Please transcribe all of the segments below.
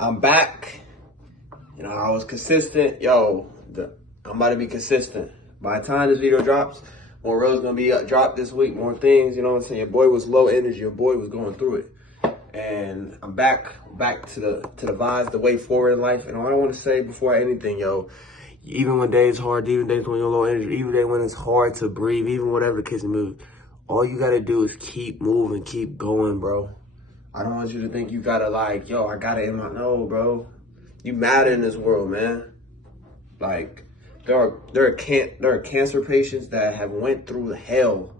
I'm back. You know, I was consistent. I'm about to be consistent. By the time this video drops, more reels gonna be dropped this week. More things, you know what I'm saying? Your boy was low energy. Your boy was going through it. And I'm back to the vibes, the way forward in life. And all I want to say before anything, even when days hard, even days when you're low energy, even days when it's hard to breathe, even whatever the case may be, all you gotta do is keep moving, keep going, bro. I don't want you to think you gotta I got it in my, no, bro. You matter in this world, man. Like, there are cancer patients that have went through hell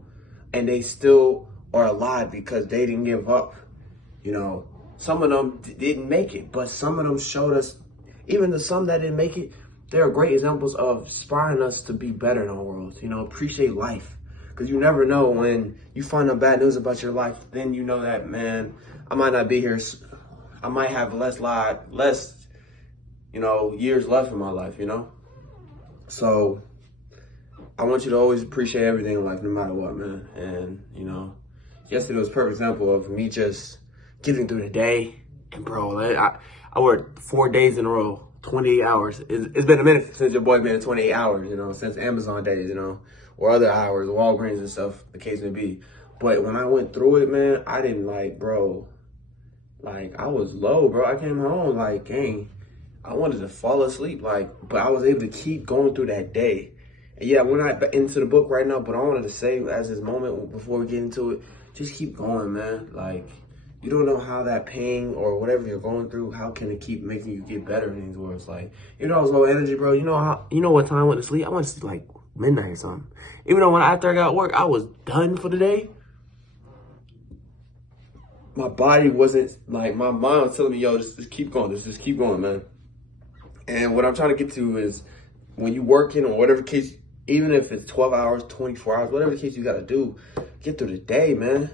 and they still are alive because they didn't give up. You know, some of them didn't make it, but some of them showed us, even the some that didn't make it, they are great examples of inspiring us to be better in our world. You know, appreciate life. Because you never know when you find out bad news about your life, then you know that, man, I might not be here. I might have less, years left in my life, you know? So I want you to always appreciate everything in life, no matter what, man. And, yesterday was a perfect example of me just getting through the day. And, bro, I worked 4 days in a row, 28 hours. It's been a minute since your boy been in 28 hours, since Amazon days, or other hours, Walgreens and stuff, the case may be. But when I went through it, man, I didn't I was low, bro. I came home gang, I wanted to fall asleep, but I was able to keep going through that day. And yeah, we're not into the book right now, but I wanted to say as this moment before we get into it, just keep going, man. You don't know how that pain or whatever you're going through, how can it keep making you get better in these words? I was low energy, bro. You know what time I went to sleep? I went to sleep midnight or something. Even though after I got work, I was done for the day. My body wasn't, my mind was telling me, just keep going, just keep going, man. And what I'm trying to get to is when you working or whatever case, even if it's 12 hours, 24 hours, whatever the case you got to do, get through the day, man.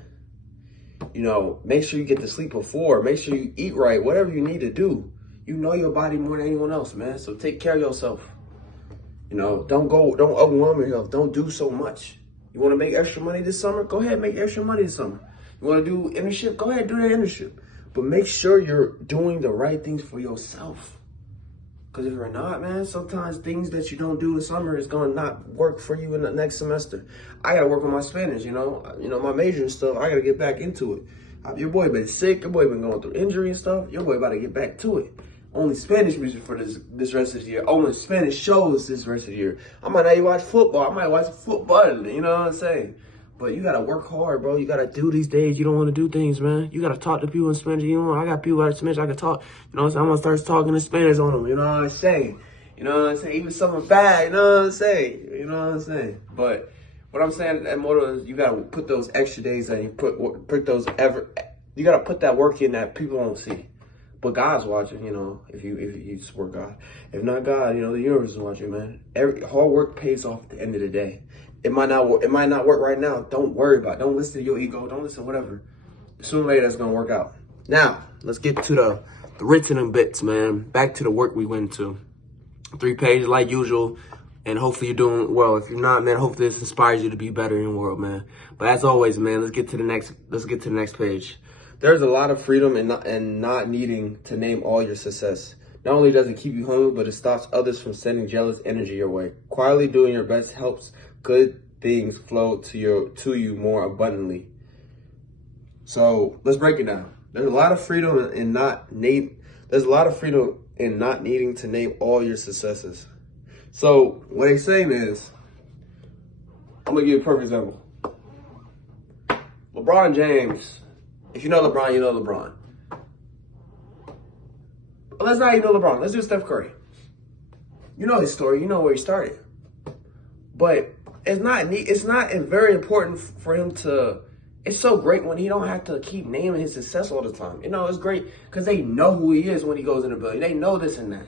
Make sure you get to sleep before, make sure you eat right, whatever you need to do. You know your body more than anyone else, man. So take care of yourself. Don't overwhelm yourself. Don't do so much. You want to make extra money this summer? Go ahead, make extra money this summer. You want to do internship? Go ahead, do that internship. But make sure you're doing the right things for yourself. Because if you're not, man, sometimes things that you don't do in summer is going to not work for you in the next semester. I got to work on my Spanish, my major and stuff. I got to get back into it. Your boy been sick. Your boy been going through injury and stuff. Your boy about to get back to it. Only Spanish music for this rest of the year. Only Spanish shows this rest of the year. I might not even watch football. I might watch football, you know what I'm saying? But you got to work hard, bro. You got to do these days. You don't want to do things, man. You got to talk to people in Spanish. I got people out of Spanish I can talk. I'm going to start talking in Spanish on them. You know what I'm saying? Even something bad, you know what I'm saying? But what I'm saying, that motto is you got to put those extra days and you you got to put that work in that people don't see. But God's watching, if you support God. If not God, the universe is watching, man. Every hard work pays off at the end of the day. It might not work right now. Don't worry about it. Don't listen to your ego. Don't listen to whatever. Sooner or later, that's going to work out. Now, let's get to the written bits, man. Back to the work we went to. 3 pages like usual. And hopefully you're doing well. If you're not, man, hopefully this inspires you to be better in the world, man. But as always, man, let's get to the next page. There's a lot of freedom in not needing to name all your success. Not only does it keep you humble, but it stops others from sending jealous energy your way. Quietly doing your best helps good things flow to you more abundantly. So let's break it down. There's a lot of freedom in not needing to name all your successes. So what they're saying is, I'm gonna give you a perfect example. LeBron James. If you know LeBron, you know LeBron. But let's not even know LeBron. Let's do Steph Curry. You know his story. You know where he started. But it's not very important for him to. It's so great when he don't have to keep naming his success all the time. It's great because they know who he is when he goes in the building. They know this and that.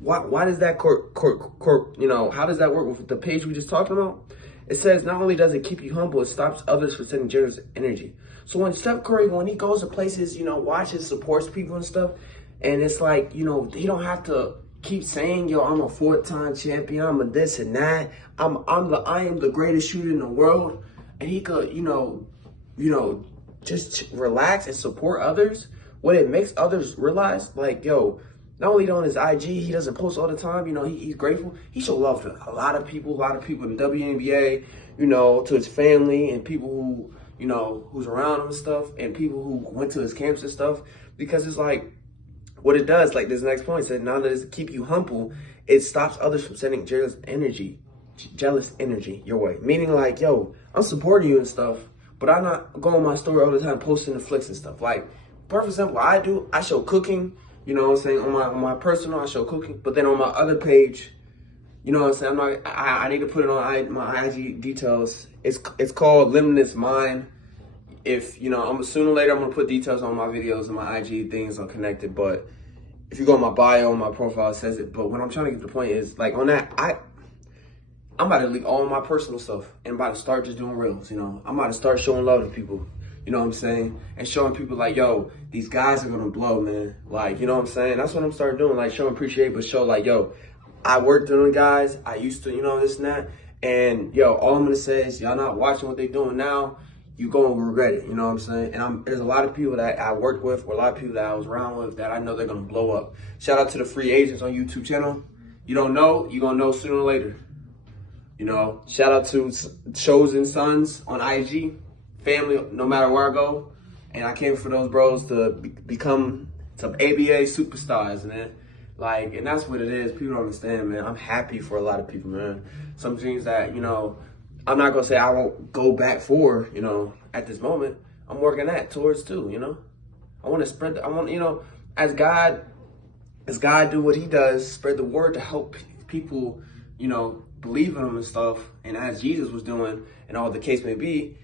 Why does that how does that work with the page we just talked about? It says not only does it keep you humble, it stops others from sending generous energy. So when Steph Curry, when he goes to places, watches, supports people and stuff, and it's he don't have to keep saying, I'm a 4-time champion, I'm a this and that, I am the greatest shooter in the world, and he could, just relax and support others. what it makes others realize, like, yo, not only on his IG, he doesn't post all the time, you know, he's grateful. He showed love to a lot of people in the WNBA, you know, to his family and people who, you know, who's around him and stuff, and people who went to his camps and stuff, because it's like, what it does, like this next point said, now that it's keep you humble, it stops others from sending jealous energy your way. Meaning like, yo, I'm supporting you and stuff, but I'm not going on my story all the time posting the flicks and stuff. Like, perfect example, I show cooking, you know what I'm saying, on my personal, I show cooking, but then on my other page, you know what I'm saying, I need to put it on my IG details. It's called Limitless Mind. If, you know, sooner or later, I'm going to put details on my videos and my IG things are connected. But if you go on my bio, on my profile, it says it. But what I'm trying to get to the point is, like, on that, I'm about to leak all my personal stuff and about to start just doing reels, you know. I'm about to start showing love to people, you know what I'm saying? And showing people like, yo, these guys are going to blow, man. Like, you know what I'm saying? That's what I'm starting doing, like, show and appreciate, but show like, yo, I worked on the guys. I used to, you know, this and that. And, yo, all I'm going to say is y'all not watching what they doing now, you going to regret it, you know what I'm saying? And there's a lot of people that I worked with, or a lot of people that I was around with that I know they're going to blow up. Shout out to the free agents on YouTube channel. You don't know, you're going to know sooner or later. You know, shout out to Chosen Sons on IG, family, no matter where I go. And I came for those bros to become some ABA superstars, man. Like, and that's what it is. People don't understand, man. I'm happy for a lot of people, man. Some things that, you know, I'm not gonna say I won't go back for, you know, at this moment. I'm working towards too, you know. I want to spread, you know, as God do what he does, spread the word to help people, you know, believe in him and stuff. And as Jesus was doing, and all the case may be,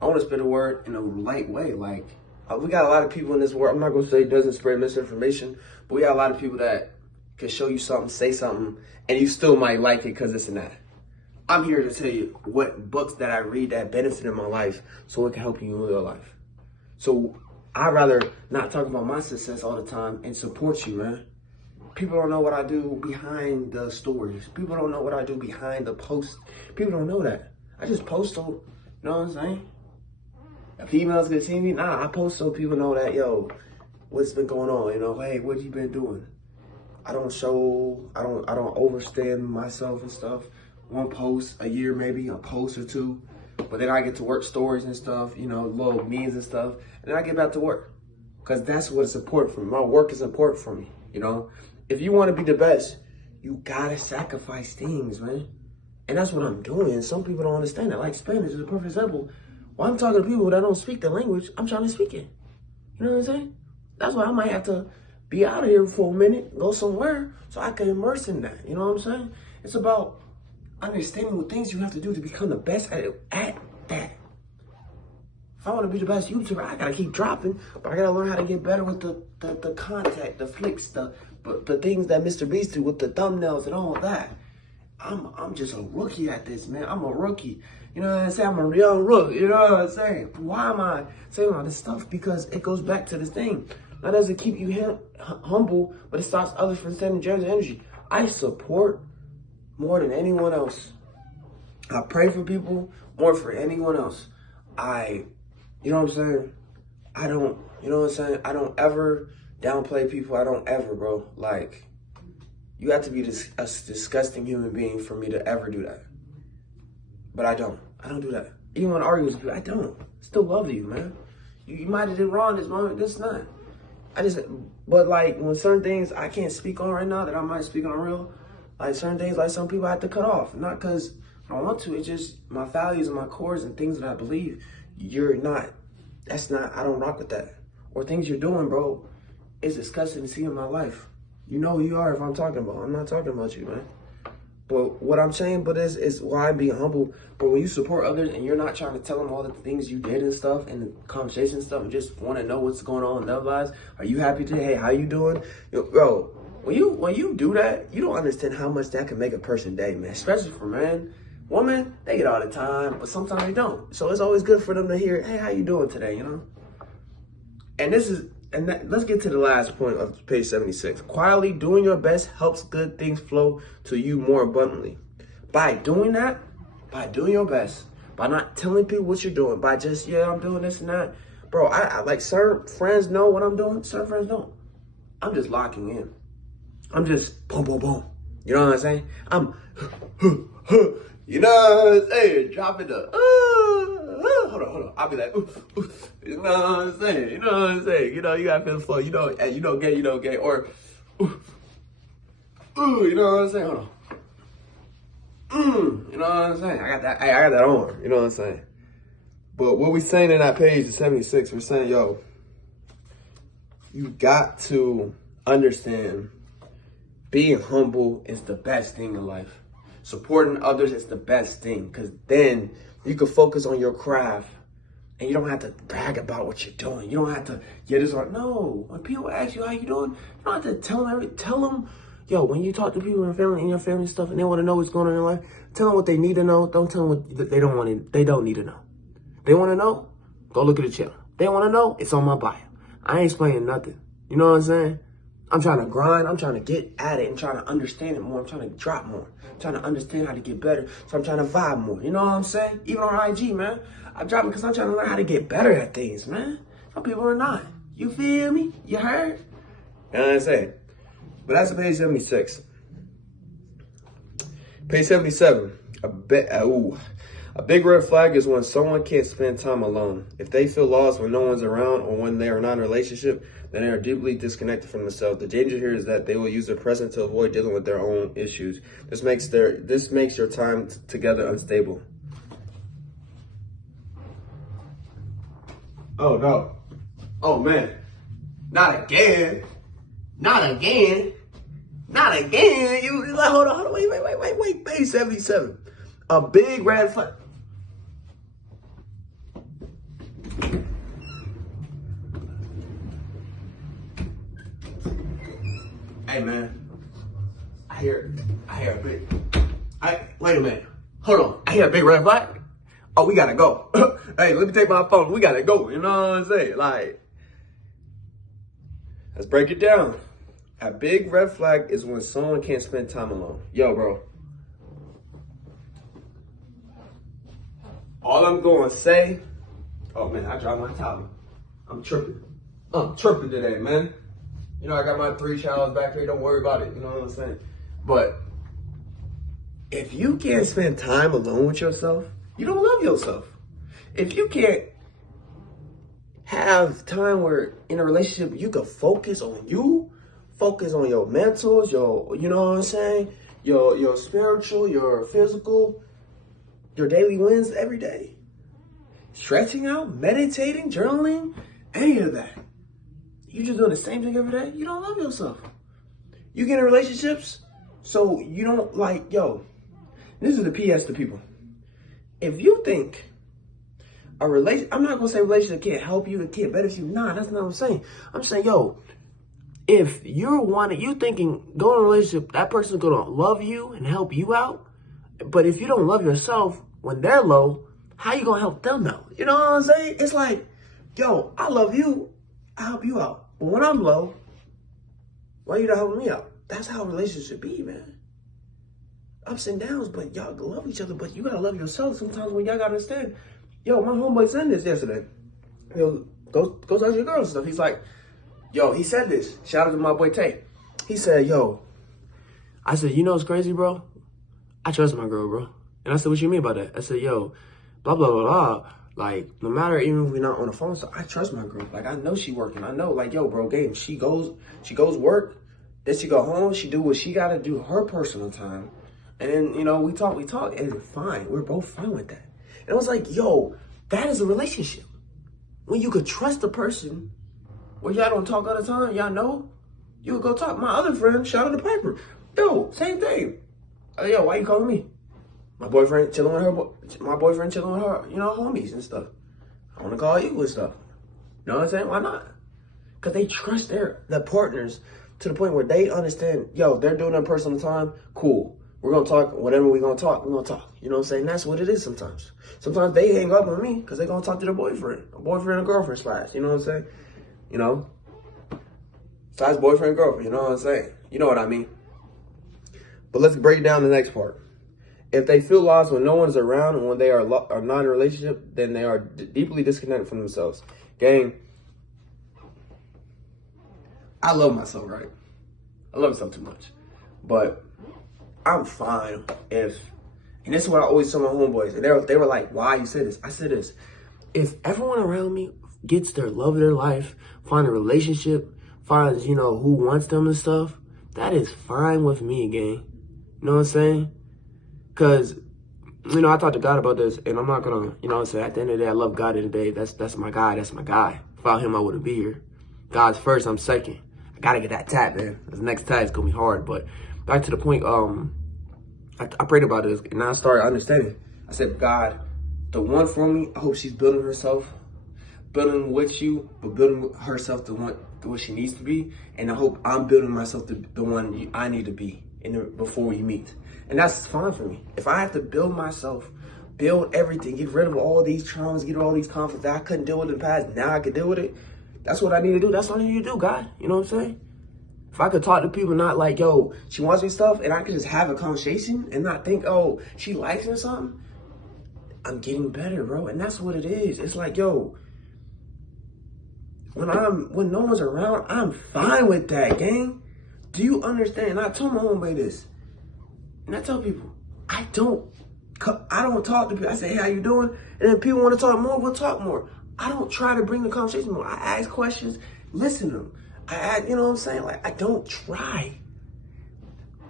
I want to spread the word in a light way. Like, we got a lot of people in this world, I'm not gonna say it doesn't spread misinformation, but we got a lot of people that can show you something, say something, and you still might like it because it's in that. I'm here to tell you what books that I read that benefited my life so it can help you in your life. So I'd rather not talk about my success all the time and support you, man. People don't know what I do behind the stories. People don't know what I do behind the posts. People don't know that. I just post so, you know what I'm saying? If females can see me, nah, I post so people know that, yo, what's been going on, you know? Hey, what you been doing? I don't overstand myself and stuff. One post a year, maybe a post or two, but then I get to work stories and stuff, you know, little memes and stuff, and then I get back to work, because that's what is important for me. My work is important for me, you know. If you want to be the best, you gotta sacrifice things, man, and that's what I'm doing. And some people don't understand that. Like Spanish is a perfect example. When I'm talking to people that don't speak the language, I'm trying to speak it. You know what I'm saying? That's why I might have to be out of here for a minute, go somewhere, so I can immerse in that. You know what I'm saying? It's about understanding what things you have to do to become the best at that. If I want to be the best YouTuber, I gotta keep dropping, but I gotta learn how to get better with the contact, the flicks, the things that Mr. Beast do with the thumbnails and all that. I'm just a rookie at this, man. I'm a rookie. You know what I'm saying? I'm a young rook. You know what I'm saying? Why am I saying all this stuff? Because it goes back to this thing. Not does it keep you humble, but it stops others from sending jealous energy. I support more than anyone else. I pray for people more for anyone else. You know what I'm saying? I don't, you know what I'm saying? I don't ever downplay people. I don't ever, bro. Like, you have to be a disgusting human being for me to ever do that. But I don't do that. Even when I argue with people, I don't. Still love you, man. You might have did wrong this moment, this not. But like, when certain things I can't speak on right now that I might speak on real, like certain things, like some people I have to cut off. Not because I don't want to, it's just my values and my cores and things that I believe. I don't rock with that. Or things you're doing, bro, it's disgusting to see in my life. You know who you are if I'm talking about. I'm not talking about you, man. But what I'm saying, is why I'm being humble. But when you support others and you're not trying to tell them all the things you did and stuff and the conversation and stuff, and just want to know what's going on in their lives. Are you happy today? Hey, how you doing? Bro, when you do that, you don't understand how much that can make a person day, man. Especially for man. Woman, they get all the time, but sometimes they don't. So it's always good for them to hear, hey, how you doing today, you know? And let's get to the last point of page 76. Quietly doing your best helps good things flow to you more abundantly. By doing that, by doing your best, by not telling people what you're doing, by just, yeah, I'm doing this and that, Bro, I like certain friends know what I'm doing, certain friends don't. I'm just locking in. I'm just boom, boom, boom. You know what I'm saying? I'm, you know what I'm saying? Dropping the, hold on. I'll be like, you know what I'm saying? You know what I'm saying? You know, you gotta feel the flow. You know, hey, you know gay, or, you know what I'm saying? Hold on. You know what I'm saying? I got that on. You know what I'm saying? But what we saying in that page is 76. We're saying, yo, you got to understand being humble is the best thing in life. Supporting others is the best thing, because then you can focus on your craft and you don't have to brag about what you're doing. You don't have to get this right. No, when people ask you how you doing, you don't have to tell them, yo, when you talk to people in your family stuff and they want to know what's going on in their life, tell them what they need to know. Don't tell them what they don't need to know. They want to know, go look at the channel. They want to know, it's on my bio. I ain't explaining nothing. You know what I'm saying? I'm trying to grind. I'm trying to get at it and trying to understand it more. I'm trying to drop more. I'm trying to understand how to get better. So I'm trying to vibe more. You know what I'm saying? Even on IG, man. I'm dropping because I'm trying to learn how to get better at things, man. Some people are not. You feel me? You heard? You know what I'm saying? But that's page 76. Page 77. A big red flag is when someone can't spend time alone. If they feel lost when no one's around or when they are not in a relationship, then they are deeply disconnected from themselves. The danger here is that they will use their presence to avoid dealing with their own issues. This makes your time together unstable. Oh no. Oh man. Not again. Not again. Not again. You like, hold on, wait. Page 77. A big red flag. Hey man, I hear a big. Wait a minute. Hold on. I hear a big red flag. Oh, we gotta go. Hey, let me take my phone. We gotta go. You know what I'm saying? Like, let's break it down. A big red flag is when someone can't spend time alone. Yo, bro. All I'm going to say, oh man, I dropped my towel. I'm tripping today, man. You know, I got my 3 showers back here. Don't worry about it. You know what I'm saying? But if you can't spend time alone with yourself, you don't love yourself. If you can't have time where in a relationship you can focus on you, focus on your mentals, you know what I'm saying? Your spiritual, your physical, your daily wins every day. Stretching out, meditating, journaling, any of that. You just doing the same thing every day, you don't love yourself. You get in relationships, so you don't like, yo, this is the PS to people. If you think I'm not gonna say relationship can't help you, it can't benefit you. Nah, that's not what I'm saying. I'm saying, yo, if you thinking go in a relationship, that person's gonna love you and help you out. But if you don't love yourself when they're low, how you gonna help them out? You know what I'm saying? It's like, yo, I love you, I help you out. But when I'm low, why you not helping me out? That's how a relationship be, man. Ups and downs, but y'all love each other, but you gotta love yourself sometimes when y'all gotta understand. Yo, my homeboy said this yesterday. Yo, go talk to your girl and stuff. He's like, yo, he said this. Shout out to my boy Tay. He said, yo, I said, you know what's crazy, bro? I trust my girl, bro. And I said, what you mean by that? I said, yo, blah, blah, blah, blah. Like, no matter even if we're not on the phone, so I trust my girl. Like, I know she working. I know, like, yo, bro, game. She goes work. Then she go home. She do what she got to do, her personal time. And then, you know, we talk, and it's fine. We're both fine with that. And I was like, yo, that is a relationship. When you could trust a person where y'all don't talk all the time, y'all know, you would go talk. My other friend, shout out to Piper. Yo, same thing. Yo, why you calling me? My boyfriend chilling with her, you know, homies and stuff. I want to call you and stuff. You know what I'm saying? Why not? Because they trust their partners to the point where they understand, yo, they're doing their personal time, cool. We're going to talk, whatever we're going to talk, we're going to talk. You know what I'm saying? That's what it is sometimes. Sometimes they hang up on me because they're going to talk to their boyfriend or girlfriend / you know what I'm saying? You know? Besides boyfriend, girlfriend, you know what I'm saying? You know what I mean? But let's break down the next part. If they feel lost when no one's around and when they are not in a relationship, then they are deeply disconnected from themselves. Gang, I love myself, right? I love myself too much. But I'm fine if, and this is what I always tell my homeboys, and they were like, why you say this? I said this, if everyone around me gets their love of their life, find a relationship, finds, you know, who wants them and stuff, that is fine with me, gang. You know what I'm saying? Because, you know, I talked to God about this, and I'm not going to, you know what I'm saying, at the end of the day, I love God in the day. That's my guy. That's my guy. Without him, I wouldn't be here. God's first, I'm second. I got to get that tap, man. This next tap is going to be hard. But back to the point, I prayed about this, and I started understanding. I said, God, the one for me, I hope she's building herself, building with you, but building herself to what she needs to be. And I hope I'm building myself to the one I need to be before we meet. And that's fine for me. If I have to build myself, build everything, get rid of all these traumas, get rid of all these conflicts that I couldn't deal with in the past, now I can deal with it. That's what I need to do. That's what I need to do, God. You know what I'm saying? If I could talk to people, not like, yo, she wants me stuff, and I could just have a conversation and not think, oh, she likes me or something, I'm getting better, bro. And that's what it is. It's like, yo, when no one's around, I'm fine with that, gang. Do you understand? And I told my homeboy this. And I tell people, I don't talk to people. I say, hey, how you doing? And then people want to talk more, we'll talk more. I don't try to bring the conversation more. I ask questions, listen to them. I ask, you know what I'm saying? Like, I don't try.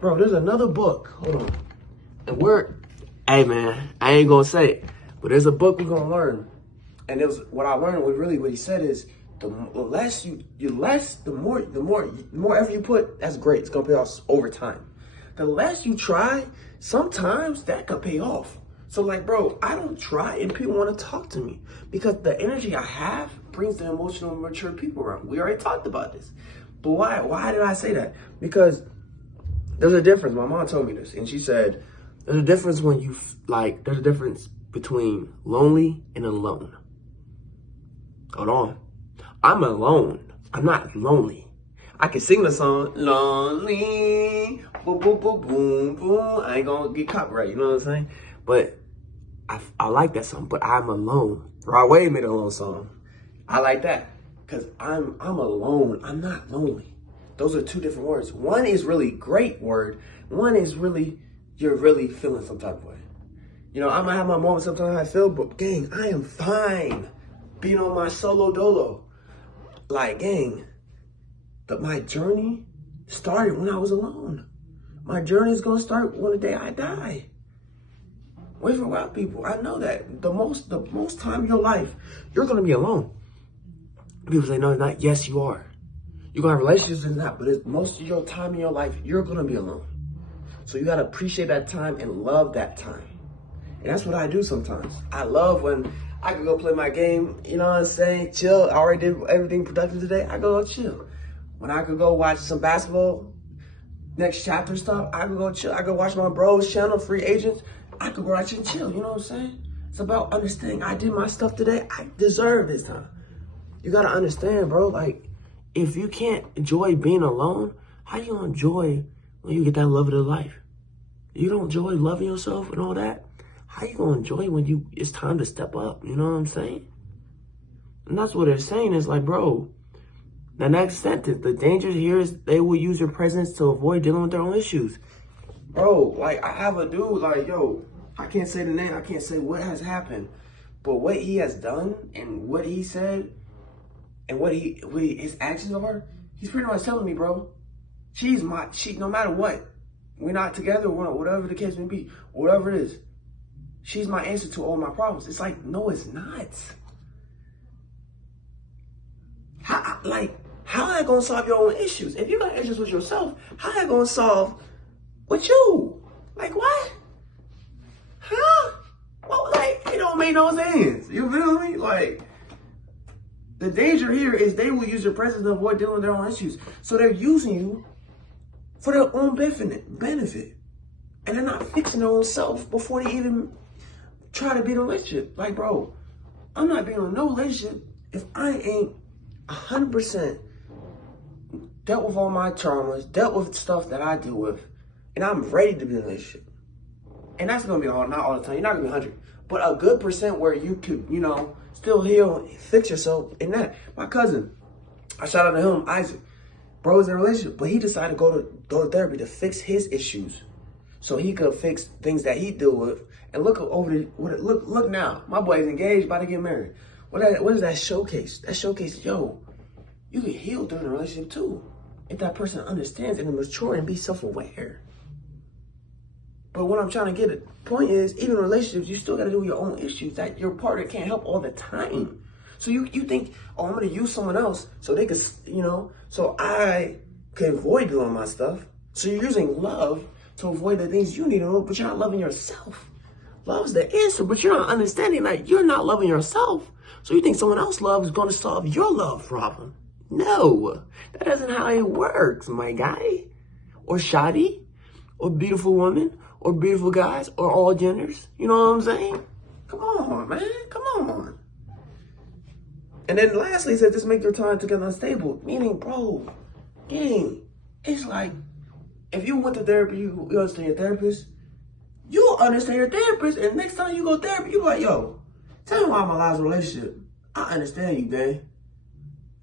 Bro, there's another book. Hold on. And hey man, I ain't gonna say it, but there's a book we're gonna learn. And it was what I learned was really what he said is the more effort you put, that's great. It's gonna pay off over time. The less you try, sometimes that could pay off. So like, bro, I don't try and people want to talk to me because the energy I have brings the emotional, mature people around. We already talked about this. But why did I say that? Because there's a difference. My mom told me this, and she said, there's a difference when there's a difference between lonely and alone. Hold on. I'm alone. I'm not lonely. I can sing the song, lonely, boom, boom, boom, boom, boom. I ain't gonna get copyright, you know what I'm saying? But I like that song, but I'm alone. Rod Wave made a alone song. I like that, because I'm alone. I'm not lonely. Those are two different words. One is really great word. One is really, you're really feeling some type of way. You know, I might have my moments sometimes I feel, but gang, I am fine being on my solo dolo. Like, gang, my journey started when I was alone. My journey is gonna start when the day I die. Wait for wild people. I know that the most time of your life, you're gonna be alone. People say, no, it's not. Yes, you are. You're gonna have relationships and that, but most of your time in your life, you're gonna be alone. So you gotta appreciate that time and love that time. And that's what I do sometimes. I love when I can go play my game, you know what I'm saying? Chill. I already did everything productive today. I go chill. When I could go watch some basketball, next chapter stuff, I could go chill. I could watch my bros channel, Free Agents. I could go watch and chill, you know what I'm saying? It's about understanding. I did my stuff today. I deserve this time. You gotta understand, bro. Like, if you can't enjoy being alone, how you gonna enjoy when you get that love of the life? You don't enjoy loving yourself and all that? How you gonna enjoy when it's time to step up? You know what I'm saying? And that's what they're saying is like, bro, the next sentence, the danger here is they will use your presence to avoid dealing with their own issues. Bro, like, I have a dude, like, yo, I can't say the name, I can't say what has happened, but what he has done and what he said and what his actions are, he's pretty much telling me, bro, no matter what, we're not together, whatever the case may be, whatever it is, she's my answer to all my problems. It's like, no, it's not. How that gonna solve your own issues? If you got issues with yourself, how that gonna solve with you? Like, what? Huh? Well, like, it don't make no sense. You feel me? Like, the danger here is they will use your presence to avoid dealing with their own issues. So they're using you for their own benefit. And they're not fixing their own self before they even try to be in a relationship. Like, bro, I'm not being in no relationship if I ain't 100% dealt with all my traumas, dealt with stuff that I deal with, and I'm ready to be in a relationship. And that's gonna be not all the time. You're not gonna be 100, but a good percent where you could, you know, Still heal, fix yourself in that. My cousin, I shout out to him, Isaac. Bro is in a relationship, but he decided to go to therapy to fix his issues, so he could fix things that he deal with. And look look now. My boy's engaged, about to get married. What is that showcase? That showcase, yo, you can heal during a relationship too, if that person understands and mature and be self-aware. But what I'm trying to get at the point is, even in relationships, you still got to deal with your own issues that your partner can't help all the time. So you think, oh, I'm going to use someone else so they could, so I can avoid doing my stuff. So you're using love to avoid the things you need to know, but you're not loving yourself. Love's the answer, but you're not understanding that you're not loving yourself. So you think someone else's love is going to solve your love problem. No, that isn't how it works, my guy. Or shoddy, or beautiful woman, or beautiful guys, or all genders. You know what I'm saying? Come on, man. Come on. And then lastly, he said, just make your time together unstable. Meaning, bro, gang, it's like, if you went to therapy, you understand your therapist, you'll understand your therapist, and next time you go to therapy, you like, yo, tell me why my last relationship. I understand you, gang.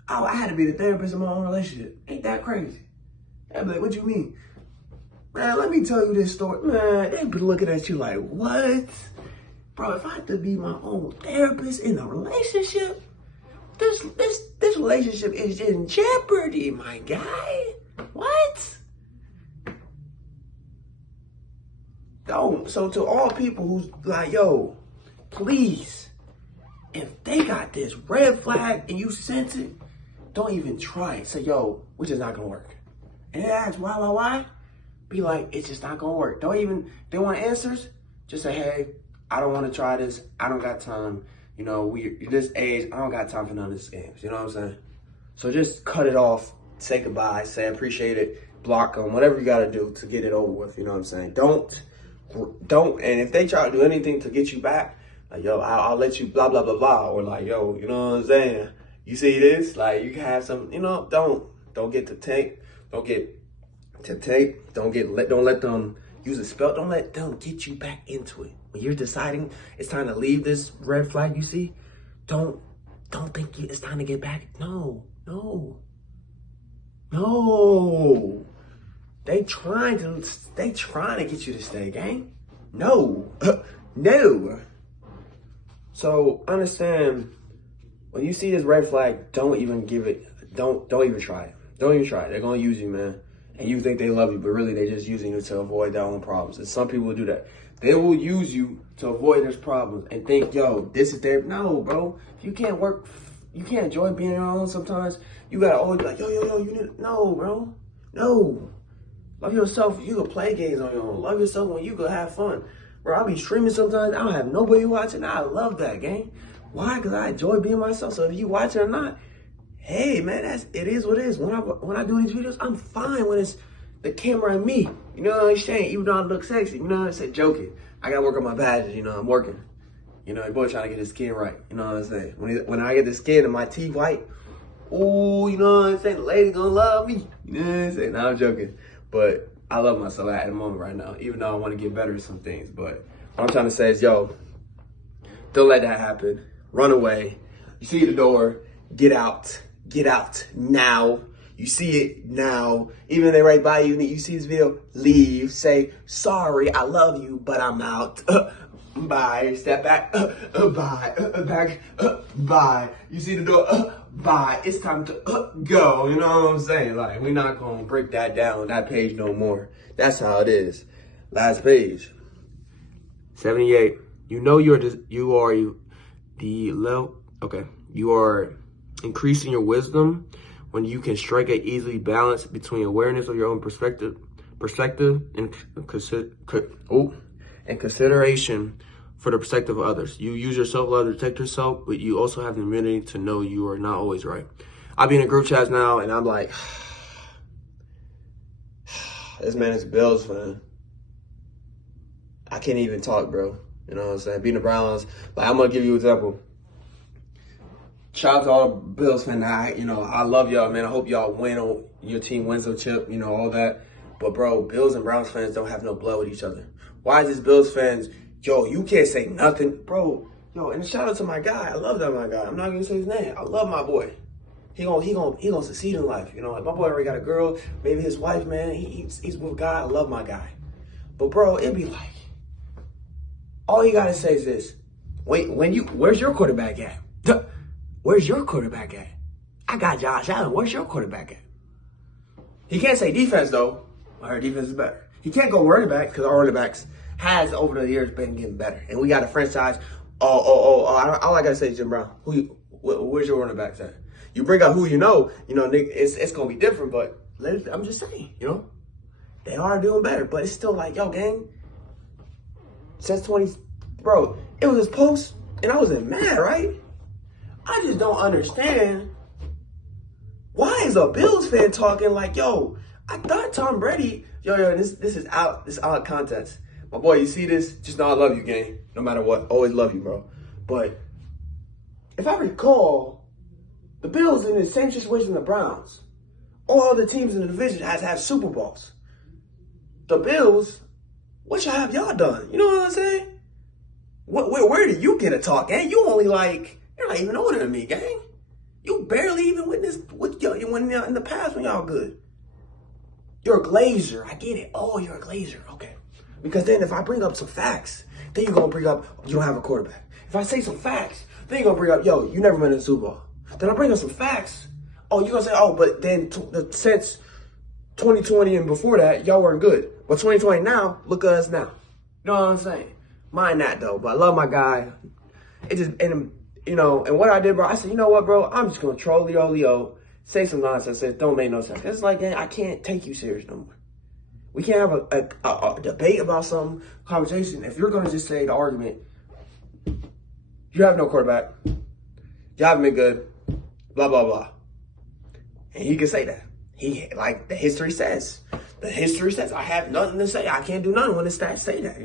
I had to be the therapist in my own relationship. Ain't that crazy? I'd be like, what you mean? Man, let me tell you this story. Man, they be looking at you like, what? Bro, if I had to be my own therapist in a relationship, this relationship is in jeopardy, my guy. What? Don't. So to all people who's like, yo, please, if they got this red flag and you sense it, don't even try it. Say, yo, which is not gonna work. And they ask why? Be like, it's just not gonna work. Don't even, they want answers, just say, hey, I don't wanna try this. I don't got time. We this age, I don't got time for none of this games. You know what I'm saying? So just cut it off, say goodbye, say I appreciate it, block them, whatever you gotta do to get it over with. You know what I'm saying? Don't, and if they try to do anything to get you back, like, yo, I'll let you blah, blah, blah, blah. Or like, yo, you know what I'm saying? You see this? Like, you can have some, don't get to take, don't let them use a spell. Don't let them get you back into it. When you're deciding it's time to leave this red flag you see, don't think it's time to get back. No. They trying to get you to stay, gang. No. No. So understand, when you see this red flag, don't even give it, don't even try it. Don't even try it. They're gonna use you, man. And you think they love you, but really they're just using you to avoid their own problems. And some people will do that. They will use you to avoid their problems and think, yo, this is their, no, bro. If you can't work, you can't enjoy being alone sometimes. You gotta always be like, yo, you need, no, bro. No. Love yourself. You can play games on your own. Love yourself when you can have fun. Bro, I'll be streaming sometimes. I don't have nobody watching. I love that, gang. Why? Because I enjoy being myself. So if you watch it or not, hey, man, it is what it is. When I do these videos, I'm fine when it's the camera and me. You know what I'm saying? Even though I look sexy, you know what I'm saying? Joking. I got to work on my badges, I'm working. Your boy trying to get his skin right. You know what I'm saying? When I get the skin and my teeth white, ooh, you know what I'm saying? The lady's going to love me. You know what I'm saying? Now I'm joking. But I love myself at the moment right now, even though I want to get better at some things. But what I'm trying to say is, yo, don't let that happen. Run away. You see the door, get out. Get out now. You see it now. Even if they're right by you, you see this video, leave. Say, sorry, I love you, but I'm out. Bye. Step back. Bye. Back. Bye. You see the door. Bye. It's time to go. You know what I'm saying? Like, we're not going to break that down, that page no more. That's how it is. Last page. 78. You are increasing your wisdom when you can strike an easily balance between awareness of your own perspective and consideration for the perspective of others. You use your self-love to protect yourself, but you also have the immunity to know you are not always right. I be in a group chat now, and I'm like, this man is a Bills fan. I can't even talk, bro. You know what I'm saying? Beating the Browns. Like, I'm going to give you an example. Shout out to all the Bills fans. I love y'all, man. I hope y'all win. Your team wins the chip, all that. But, bro, Bills and Browns fans don't have no blood with each other. Why is this Bills fans, yo, you can't say nothing. Bro, Yo, and shout out to my guy. I love that my guy. I'm not gonna say his name. I love my boy. He gonna succeed in life. You know, like my boy already got a girl, maybe his wife, man. He's with God. I love my guy. But bro, it'd be like, all you gotta say is this. Wait, where's your quarterback at? Where's your quarterback at? I got Josh Allen. Where's your quarterback at? He can't say defense though. Our defense is better. He can't go running back because our running backs has over the years been getting better. And we got a franchise. All I gotta say is Jim Brown. Where's your running backs at? You bring up who you know, Nick, it's gonna be different, but I'm just saying, they are doing better, but it's still like, yo, gang, since 20, bro, it was his post, and I wasn't mad, right? I just don't understand why is a Bills fan talking like, yo, I thought Tom Brady, this is out of context. My boy, you see this? Just know I love you, gang. No matter what, always love you, bro. But if I recall, the Bills in the same situation as the Browns. All the teams in the division have Super Bowls. The Bills, what have y'all done? You know what I'm saying? Where do you get a talk, gang? You only you're not even older than me, gang. You barely even witnessed when in the past when y'all good. You're a Glazer. I get it. Oh, you're a Glazer. Okay. Because then if I bring up some facts, then you're going to bring up you don't have a quarterback. If I say some facts, then you're going to bring up, yo, you never been in the Super Bowl. Then I bring up some facts. Oh, you're going to say, oh, but then since 2020 and before that, y'all weren't good. But 2020 now, look at us now. You know what I'm saying? Mind that, though. But I love my guy. It just, and what I did, bro, I said, you know what, bro? I'm just going to troll Leo, say some nonsense that don't make no sense. It's like, man, I can't take you serious no more. We can't have a debate about some conversation. If you're going to just say the argument, you have no quarterback, you haven't been good, blah, blah, blah. And he can say that. The history says. The history says I have nothing to say. I can't do nothing when the stats say that,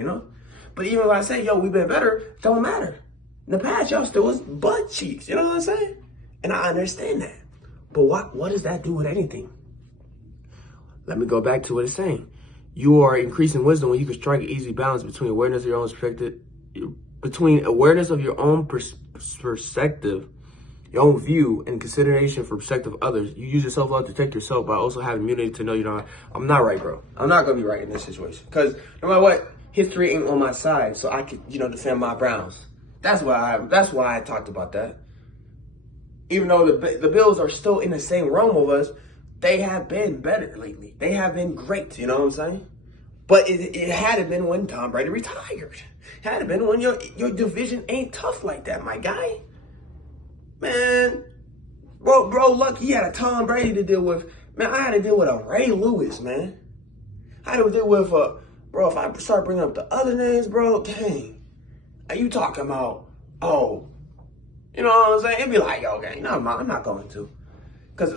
But even when I say, yo, we've been better, it don't matter. In the past, y'all still was butt cheeks. You know what I'm saying? And I understand that. But what does that do with anything? Let me go back to what it's saying. You are increasing wisdom when you can strike an easy balance between awareness of your own perspective, perspective, your own view, and consideration for perspective of others. You use your self-love to protect yourself by also having immunity to know you're not. I'm not right, bro. I'm not gonna be right in this situation because no matter what, history ain't on my side, so I could, defend my Browns. That's why I talked about that. Even though the Bills are still in the same realm of us, they have been better lately. They have been great, you know what I'm saying? But it had been when Tom Brady retired. It had been when your division ain't tough like that, my guy. Man, bro, look, he had a Tom Brady to deal with. Man, I had to deal with a Ray Lewis, man. I had to deal with bro, if I start bringing up the other names, bro, dang. Are you talking about, you know what I'm saying? It'd be like, yo, gang, no, I'm not going to. Because,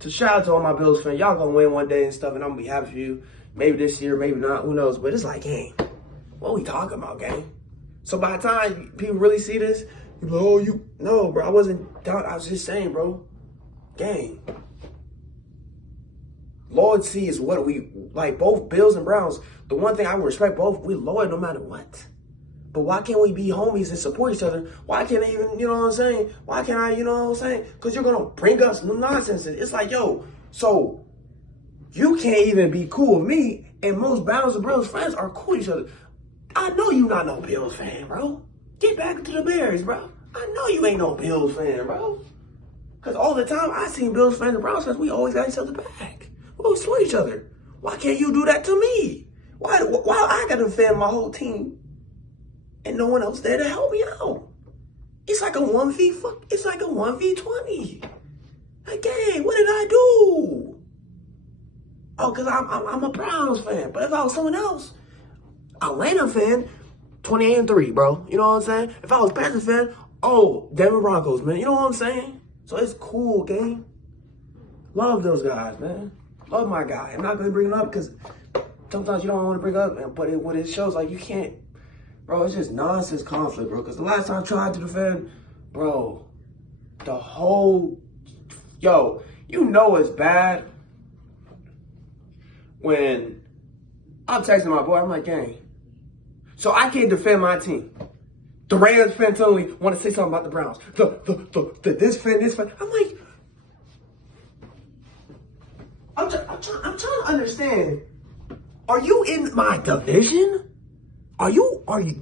to shout out to all my Bills fans, y'all going to win one day and stuff, and I'm going to be happy for you. Maybe this year, maybe not, who knows. But it's like, gang, what are we talking about, gang? So by the time people really see this, you're like, no, bro, I wasn't down. I was just saying, bro, gang. Loyalty is what we, both Bills and Browns, the one thing I would respect both, we loyal no matter what. But why can't we be homies and support each other? Why can't I even, you know what I'm saying? Why can't I, you know what I'm saying? Because you're going to bring up some nonsense. It's like, yo, so you can't even be cool with me, and most Browns and Bills fans are cool with each other. I know you not no Bills fan, bro. Get back to the Bears, bro. I know you ain't no Bills fan, bro. Because all the time I seen Bills fans and Browns fans, we always got each other back. We always support each other. Why can't you do that to me? Why I got to defend my whole team and no one else there to help me out? It's like a 1v20. Again, what did I do? Oh, because I'm a Browns fan. But if I was someone else, Atlanta fan, 28-3, bro. You know what I'm saying? If I was Panthers fan, Denver Broncos, man. You know what I'm saying? So it's cool, gang. Love those guys, man. Love my guy. I'm not going to bring it up because sometimes you don't want to bring it up, but when it shows, you can't. Bro, it's just nonsense conflict, bro. Because the last time I tried to defend, bro, the whole, it's bad when I'm texting my boy. I'm like, gang, so I can't defend my team. The Rams fan suddenly want to say something about the Browns. The this fan. I'm like, I'm trying to understand. Are you in my division? Do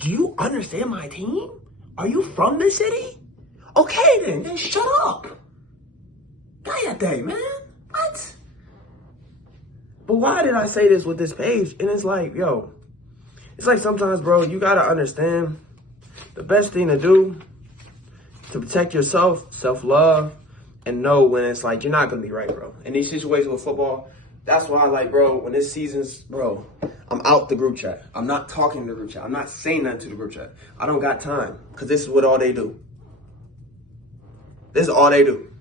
you understand my team? Are you from the city? Okay then shut up. Cállate, man. What? But why did I say this with this page? And it's like, yo, it's like sometimes, bro, you gotta understand the best thing to do to protect yourself, self-love, and know when it's like you're not gonna be right, bro. In these situations with football, that's why I like, bro, when this season's, bro, I'm out the group chat. I'm not talking to the group chat. I'm not saying nothing to the group chat. I don't got time, because this is what all they do. This is all they do.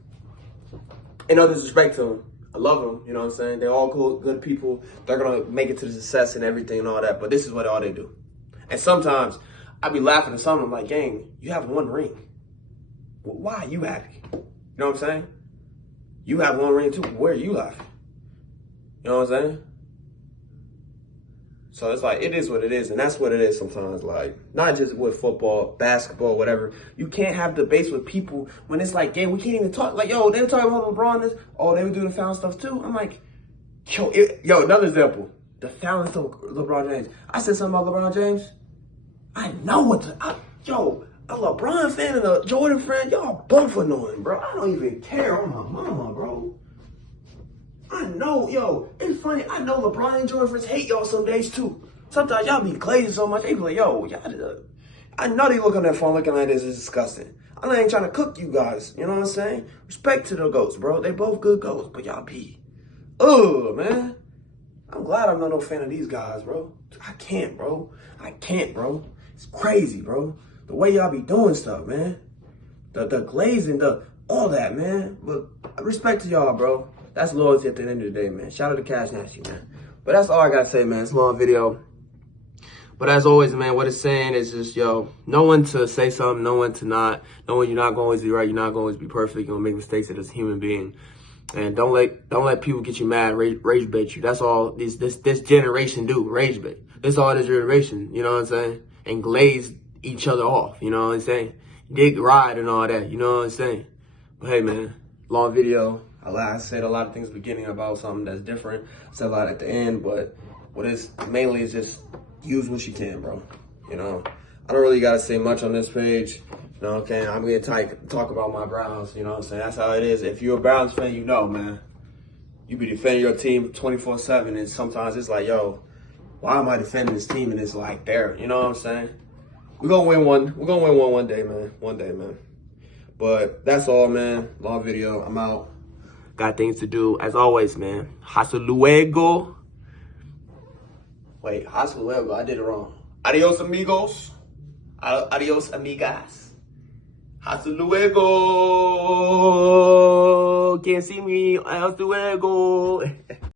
And no disrespect to them. I love them, you know what I'm saying? They're all cool, good people. They're going to make it to the success and everything and all that. But this is what all they do. And sometimes I be laughing at something. I'm like, gang, you have one ring. Well, why are you happy? You know what I'm saying? You have one ring too. Where are you laughing? You know what I'm saying? So it's like, it is what it is. And that's what it is sometimes. Like, not just with football, basketball, whatever. You can't have debates with people when it's like, gang, we can't even talk. Like, yo, they were talking about LeBron this. Oh, they were doing the foul stuff too. I'm like, yo, another example. The foul stuff with LeBron James. I said something about LeBron James. I know what to, a LeBron fan and a Jordan fan, y'all both annoying, bro. I don't even care on my mama, bro. I know, yo, it's funny. I know LeBron and Jordan fans hate y'all some days too. Sometimes y'all be glazing so much. They be like, yo, y'all, I know they look on their phone looking like this is disgusting. I ain't trying to cook you guys. You know what I'm saying? Respect to the GOATs, bro. They both good GOATs, but y'all be, man. I'm glad I'm not no fan of these guys, bro. I can't, bro. It's crazy, bro. The way y'all be doing stuff, man. The glazing, all that, man. But respect to y'all, bro. That's loyalty at the end of the day, man. Shout out to Cash Nasty, man. But that's all I gotta say, man. It's a long video. But as always, man, what it's saying is just, yo, know when to say something, know when to not. Know when you're not gonna always be right, you're not gonna always be perfect. You're gonna make mistakes as a human being. And don't let people get you mad, rage bait you. That's all this generation do, rage bait. That's all this generation, you know what I'm saying? And glaze each other off, you know what I'm saying? Dig ride and all that, you know what I'm saying? But hey, man, long video. I said a lot of things at the beginning about something that's different. I said a lot at the end, but what is mainly is just use what you can, bro. You know, I don't really got to say much on this page. You know, okay, I'm going to talk about my Browns, you know what I'm saying? That's how it is. If you're a Browns fan, you know, man. You be defending your team 24/7, and sometimes it's like, yo, why am I defending this team? And it's like, there, you know what I'm saying? We're going to win one. We're going to win one day, man. One day, man. But that's all, man. Long video. I'm out. Got things to do. As always, man. Hasta luego. Wait, hasta luego. I did it wrong. Adios, amigos. Adios, amigas. Hasta luego. Can't see me. Hasta luego.